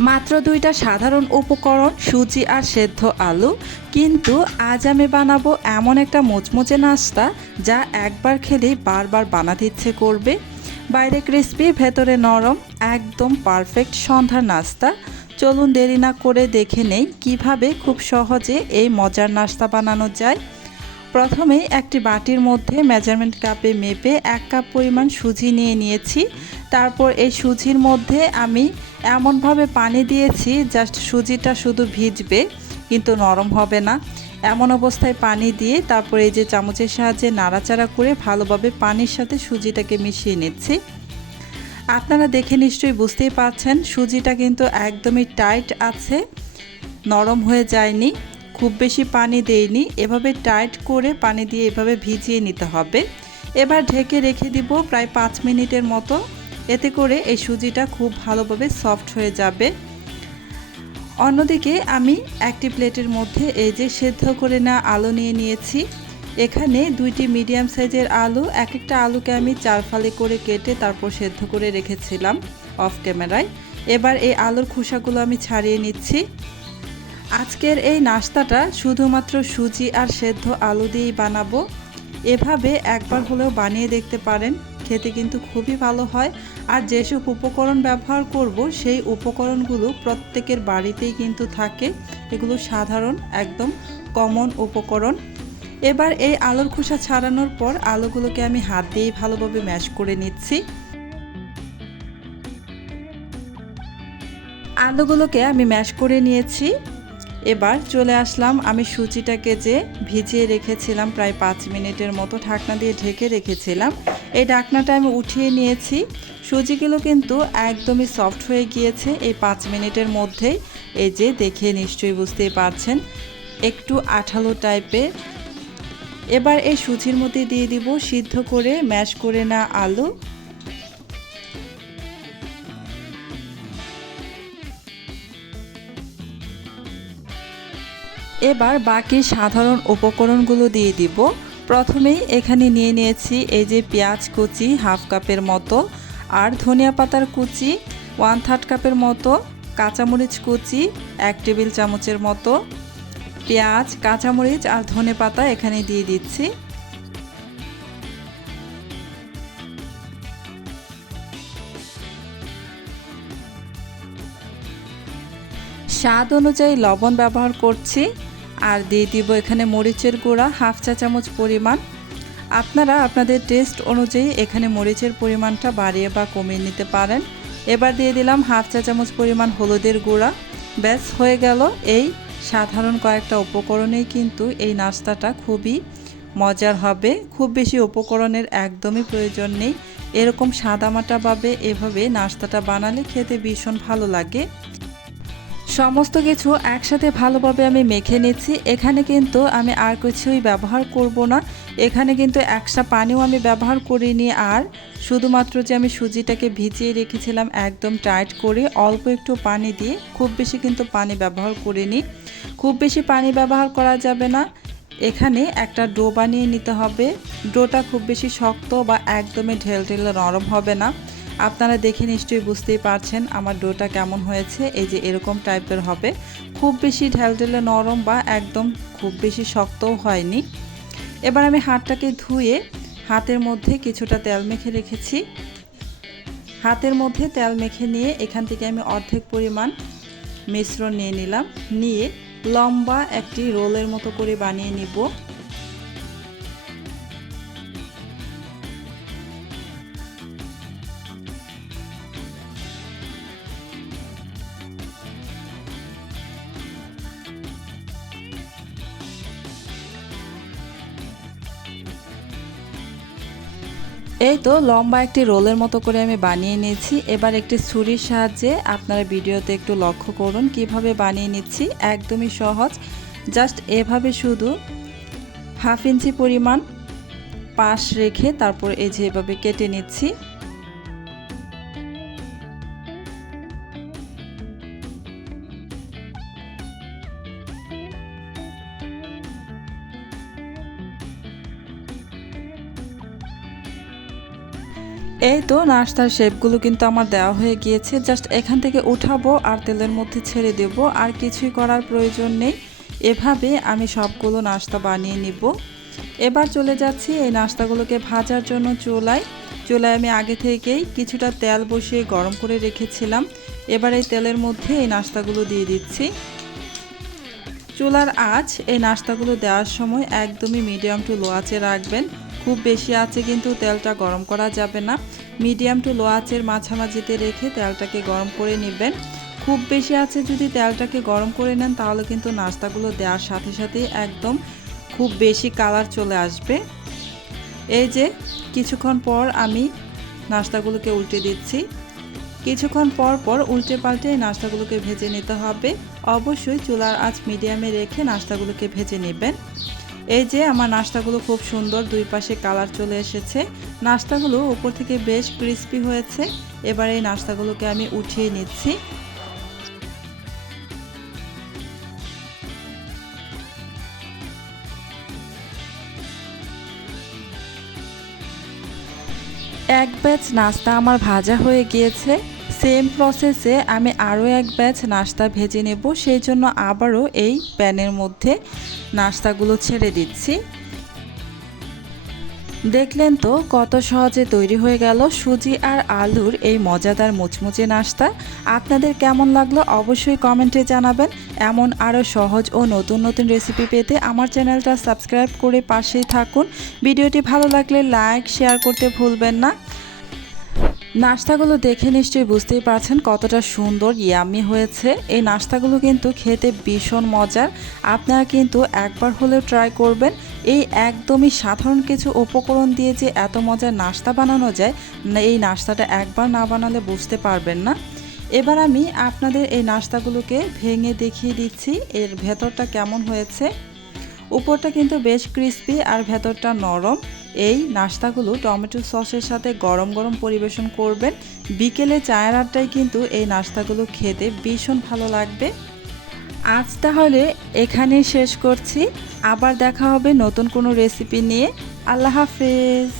মাত্র দুইটা সাধারণ উপকরণ, সুজি আর সেদ্ধ আলু, কিন্তু আজ আমি বানাবো এমন একটা মুচমুচে নাস্তা যা একবার খেলেই বারবার বানাতে ইচ্ছে করবে। বাইরে ক্রিস্পি, ভেতরে নরম, একদম পারফেক্ট সন্ধ্যার নাস্তা। চলুন দেরি না করে দেখে নেই কিভাবে খুব সহজে এই মজার নাস্তা বানানো যায়। প্রথমেই একটি বাটির মধ্যে মেজারমেন্ট কাপে মেপে 1 কাপ পরিমাণ সুজি নিয়ে নিয়েছি। তারপর এই সুজির মধ্যে আমি এমনভাবে পানি দিয়েছি জাস্ট সুজিটা শুধু ভিজবে কিন্তু নরম হবে না। এমন অবস্থায় পানি দিয়ে তারপর এই যে চামচের সাহায্যে নাড়াচাড়া করে ভালোভাবে পানির সাথে সুজিটাকে মিশিয়ে নিচ্ছি। আপনারা দেখে নিশ্চয়ই বুঝতেই পারছেন সুজিটা কিন্তু একদমই টাইট আছে, নরম হয়ে যায়নি, খুব বেশি পানি দেইনি। এভাবে টাইট করে পানি দিয়ে এভাবে ভিজিয়ে নিতে হবে। এবার ঢেকে রেখে দিব প্রায় 5 মিনিটের মতো। এতে করে এই সুজিটা খুব ভালোভাবে সফট হয়ে যাবে। অন্যদিকে আমি একটি প্লেটের মধ্যে এই যে সেদ্ধ করে নেওয়া আলু নিয়ে নিয়েছি। এখানে দুইটি মিডিয়াম সাইজের আলু, এক একটা আলুকে আমি 4 ফালি করে কেটে তারপর সেদ্ধ করে রেখেছিলাম অফ ক্যামেরায়। এবার এই আলুর খোসাগুলো আমি ছাড়িয়ে নিচ্ছি। আজকের এই নাস্তাটা শুধুমাত্র সুজি আর সেদ্ধ আলু দিয়েই বানাবো। এভাবে একবার হলেও বানিয়ে দেখতে পারেন, খেতে কিন্তু খুবই ভালো হয়। আর যেসব উপকরণ ব্যবহার করব সেই উপকরণগুলো প্রত্যেকের বাড়িতেই কিন্তু থাকে, এগুলো সাধারণ একদম কমন উপকরণ। এবার এই আলুর খোসা ছাড়ানোর পর আলুগুলোকে আমি হাত দিয়েই ভালোভাবে ম্যাশ করে নিচ্ছি। আলুগুলোকে আমি ম্যাশ করে নিয়েছি। এবার চলে আসলাম আমি সুজিটাকে যে ভিজিয়ে রেখেছিলাম প্রায় 5 মিনিটের মতো ঢাকনা দিয়ে ঢেকে রেখেছিলাম, এই ঢাকনাটা আমি উঠিয়ে নিয়েছি। সুজিগুলো কিন্তু একদমই সফট হয়ে গিয়েছে এই 5 মিনিটের মধ্যেই। এই যে দেখে নিশ্চয়ই বুঝতেই পারছেন একটু আঠালো টাইপের। এবার এই সুজির মধ্যে দিয়ে দিব সিদ্ধ করে ম্যাশ করে না আলু। এবার বাকি সাধারণ উপকরণগুলো দিয়ে দিব। প্রথমেই এখানে নিয়ে নিয়েছি এই যে পেঁয়াজ কুচি হাফ কাপের মতো, আর ধনিয়া পাতার কুচি 1/3 কাপের মতো, কাঁচামরিচ কুচি 1 টেবিল চামচের মতো, পেঁয়াজ, কাঁচামরিচ আর ধনে পাতা এখানে দিয়ে দিচ্ছি। স্বাদ অনুযায়ী লবণ ব্যবহার করছি, আর দিয়ে দিব এখানে মরিচের গুঁড়া হাফ চা চামচ পরিমাণ। আপনারা আপনাদের টেস্ট অনুযায়ী এখানে মরিচের পরিমাণটা বাড়িয়ে বা কমিয়ে নিতে পারেন। এবার দিয়ে দিলাম হাফ চা চামচ পরিমাণ হলুদের গুঁড়া। ব্যাস হয়ে গেল। এই সাধারণ কয়েকটা উপকরণেই কিন্তু এই নাস্তাটা খুবই মজার হবে। খুব বেশি উপকরণের একদমই প্রয়োজন নেই। এরকম সাদামাটাভাবে এভাবে নাস্তাটা বানালে খেতে ভীষণ ভালো লাগে। সমস্ত কিছু একসাথে ভালোভাবে আমি মেখে নিচ্ছি। এখানে কিন্তু আমি আর কিছুই ব্যবহার করব না। এখানে কিন্তু এক্সট্রা পানিও আমি ব্যবহার করিনি। আর শুধুমাত্র যে আমি সুজিটাকে ভিজিয়ে রেখেছিলাম একদম টাইট করে অল্প একটু পানি দিয়ে, খুব বেশি কিন্তু পানি ব্যবহার করিনি। খুব বেশি পানি ব্যবহার করা যাবে না। এখানে একটা ডো বানিয়ে নিতে হবে। ডোটা খুব বেশি শক্ত বা একদমই ঢেলঢেলে নরম হবে না। আপনারা দেখে নিশ্চয়ই বুঝতেই পারছেন আমার ডোটা কেমন হয়েছে। এই যে এরকম টাইপের হবে, খুব বেশি ঢেলঢেলে নরম বা একদম খুব বেশি শক্তও হয়নি। এবার আমি হাতটাকে ধুয়ে হাতের মধ্যে কিছুটা তেল মেখে রেখেছি। হাতের মধ্যে তেল মেখে নিয়ে এখান থেকে আমি অর্ধেক পরিমাণ মিশ্রণ নিয়ে নিলাম। নিয়ে লম্বা একটি রোলের মতো করে বানিয়ে নিব। এই তো লম্বা একটি রোলের মতো করে আমি বানিয়ে নিয়েছি। এবার একটি ছুরির সাহায্যে আপনারা ভিডিওতে একটু লক্ষ্য করুন কিভাবে বানিয়ে নিচ্ছি। একদমই সহজ। জাস্ট এভাবে শুধু হাফ ইঞ্চি পরিমাণ পাশ রেখে তারপর এই যে এভাবে কেটে নিচ্ছি। এই তো নাস্তার শেপগুলো কিন্তু আমার দেওয়া হয়ে গিয়েছে। জাস্ট এখান থেকে উঠাবো আর তেলের মধ্যে ছেড়ে দেব, আর কিছুই করার প্রয়োজন নেই। এভাবে আমি সবগুলো নাস্তা বানিয়ে নিব। এবার চলে যাচ্ছি এই নাস্তাগুলোকে ভাজার জন্য চুলায় আমি আগে থেকেই কিছুটা তেল বসিয়ে গরম করে রেখেছিলাম। এবার এই তেলের মধ্যে এই নাস্তাগুলো দিয়ে দিচ্ছি। চুলার আঁচ এই নাস্তাগুলো দেওয়ার সময় একদমই মিডিয়াম টু লো আঁচে রাখবেন। খুব বেশি আঁচে কিন্তু তেলটা গরম করা যাবে না। মিডিয়াম টু লো আঁচের মাঝামাঝিতে রেখে তেলটাকে গরম করে নেবেন। খুব বেশি আঁচে যদি তেলটাকে গরম করে নেন তাহলে কিন্তু নাস্তাগুলো দেওয়ার সাথে সাথেই একদম খুব বেশি কালার চলে আসবে। এই যে কিছুক্ষণ পর আমি নাস্তাগুলোকে উল্টে দিচ্ছি। কিছুক্ষণ পর পর উল্টে পাল্টে এই নাস্তাগুলোকে ভেজে নিতে হবে। অবশ্যই চুলার আঁচ মিডিয়ামে রেখে নাস্তাগুলোকে ভেজে নেবেন। এই যে আমার নাস্তাগুলো খুব সুন্দর দুই পাশে কালার চলে এসেছে। নাস্তাগুলো উপর থেকে বেশ ক্রিস্পি হয়েছে। এবার এই নাস্তাগুলোকে আমি উঠিয়ে নিচ্ছি। এক ব্যাচ নাস্তা আমার ভাজা হয়ে গিয়েছে। সেম প্রসেসে আমি আরও এক ব্যাচ নাস্তা ভেজে নেব। সেই জন্য আবারও এই প্যানের মধ্যে নাস্তাগুলো ছেড়ে দিচ্ছি। দেখলেন তো কত সহজে তৈরি হয়ে গেল সুজি আর আলুর এই মজাদার মুচমুচে নাস্তা। আপনাদের কেমন লাগলো অবশ্যই কমেন্টে জানাবেন। এমন আরও সহজ ও নতুন নতুন রেসিপি পেতে আমার চ্যানেলটা সাবস্ক্রাইব করে পাশেই থাকুন। ভিডিওটি ভালো লাগলে লাইক শেয়ার করতে ভুলবেন না। নাস্তাগুলো দেখে নিশ্চয়ই বুঝতেই পারছেন কতটা সুন্দর ইয়াম্মি হয়েছে। এই নাস্তাগুলো কিন্তু খেতে ভীষণ মজার। আপনারা কিন্তু একবার হলেও ট্রাই করবেন। এই একদমই সাধারণ কিছু উপকরণ দিয়ে যে এত মজার নাস্তা বানানো যায়, এই নাস্তাটা একবার না বানালে বুঝতে পারবেন না। এবার আমি আপনাদের এই নাস্তাগুলোকে ভেঙে দেখিয়ে দিচ্ছি এর ভেতরটা কেমন হয়েছে। উপরটা কিন্তু বেশ ক্রিস্পি আর ভেতরটা নরম। এই নাস্তাগুলো টমেটো সসের সাথে গরম গরম পরিবেশন করবেন। বিকেলে চায়ের আড্ডায় কিন্তু এই নাস্তাগুলো খেতে ভীষণ ভালো লাগবে। আজ তাহলে এখানেই শেষ করছি। আবার দেখা হবে নতুন কোনো রেসিপি নিয়ে। আল্লাহ হাফেজ।